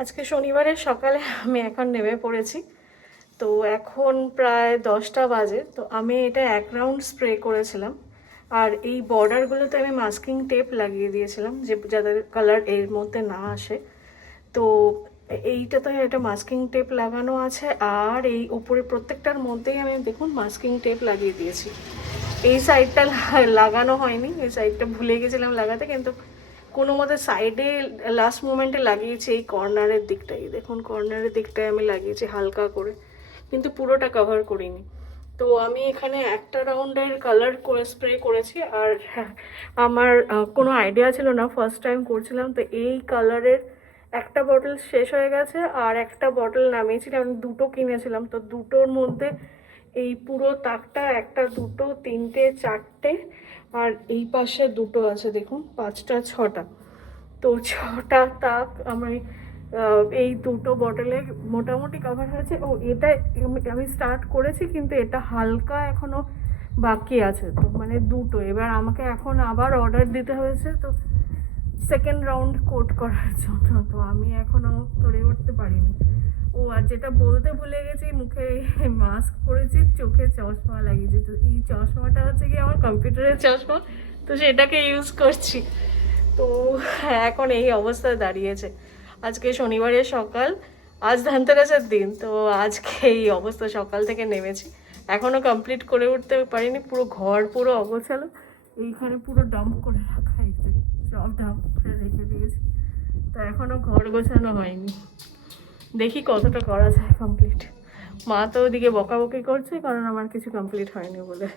আজকে শনিবারের সকালে আমি এখন নেমে পড়েছি। তো এখন প্রায় 10টা বাজে। তো আমি এটা 1 রাউন্ড স্প্রে করেছিলাম, আর এই বর্ডারগুলোতে আমি মাস্কিং টেপ লাগিয়ে দিয়েছিলাম যে যাদের কালার এর মধ্যে না আসে। তো এইটাতে একটা মাস্কিং টেপ লাগানো আছে, আর এই উপরে প্রত্যেকটার মধ্যেই আমি দেখুন মাস্কিং টেপ লাগিয়ে দিয়েছি। এই সাইডটা লাগানো হয়নি, এই সাইডটা ভুলে গেছিলাম লাগাতে, কিন্তু কোনো মতে সাইডে লাস্ট মোমেন্টে লাগিয়েছি। এই কর্নারের দিকটাই দেখুন, কর্নারের দিকটায় আমি লাগিয়েছি হালকা করে, কিন্তু পুরোটা কভার করিনি। তো আমি এখানে একটা রাউন্ডের কালার করে স্প্রে করেছি। আর আমার কোনো আইডিয়া ছিল না, ফার্স্ট টাইম করছিলাম। তো এই কালারের একটা বটল শেষ হয়ে গেছে, আর একটা বটল নামিয়েছিলাম। আমি দুটো কিনেছিলাম, তো দুটোর মধ্যে এই পুরো তাকটা একটা, দুটো, তিনটে, চারটে, আর এই পাশে দুটো আছে দেখুন, 5টা 6টা। তো 6টা তাক আমি এই দুটো বটলে মোটামুটি কভার হয়েছে। ও এটা আমি স্টার্ট করেছি, কিন্তু এটা হালকা এখনো বাকি আছে। তো মানে দুটো, এবার আমাকে এখন আবার অর্ডার দিতে হয়েছে তো সেকেন্ড রাউন্ড কোট করার জন্য। তো আমি এখনো করে উঠতে পারিনি। ও আর যেটা বলতে ভুলে গেছি, মুখে মাস্ক পরেছি, চোখে চশমা লাগিয়েছি। তো এই চশমাটা হচ্ছে কি আমার কম্পিউটারের চশমা, তো সেটাকে ইউজ করছি। তো এখন এই অবস্থায় দাঁড়িয়েছে। আজকে শনিবারের সকাল, আজ ধনতেরাসের দিন। তো আজকে এই অবস্থা, সকাল থেকে নেমেছি, এখনও কমপ্লিট করে উঠতে পারিনি। পুরো ঘর পুরো অগোছালো, এইখানে পুরো ডাম্প করে রাখা, সব ডাম্প করে রেখে দিয়েছি। তো এখনও ঘর গোছানো হয়নি, দেখি কতটা করা যায় কমপ্লিট। মা তো ওদিকে বকাবকি করছে কারণ আমার কিছু কমপ্লিট হয়নি বলে।